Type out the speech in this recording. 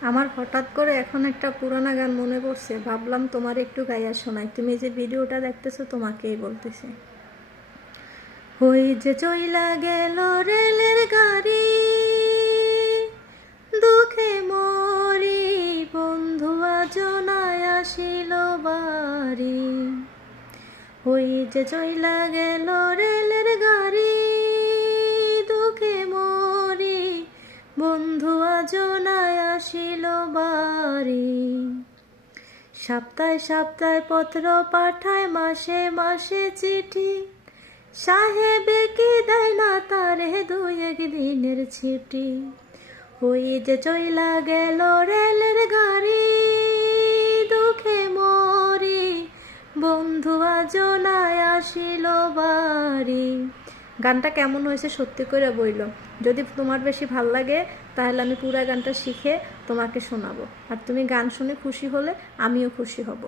আমার হঠাৎ করে এখন একটা পুরানা গান মনে পড়ছে, ভাবলাম তোমার একটু গাইয়া শোনাই। তুমি যে ভিডিওটা দেখতেছো তোমাকেই বলতেছি। ওই যে চইলা গেল রেলের গাড়ি, দুঃখে মরি বন্ধু আজ নাই আসিল বাড়ি। ওই যে চইলা গেল রেলের গাড়ি, দুঃখে মরি বন্ধু আজ নাই আসিল বাড়ি। সপ্তাহে সপ্তাহে পত্র পাঠায়, মাসে মাসে চিঠি, সাহেবে কি দেয় না তারে দুই একদিনের ছুটি। ওই যে চইলা গেল রেলের গাড়ি, দুঃখে মরি বন্ধু আজ নাই আসিল বাড়ি। গানটা কেমন হয়েছে সত্যি করে বইল। যদি তোমার বেশি ভাল লাগে তাহলে আমি পুরো গানটা শিখে তোমাকে শোনাবো, আর তুমি গান শুনে খুশি হলে আমিও খুশি হব।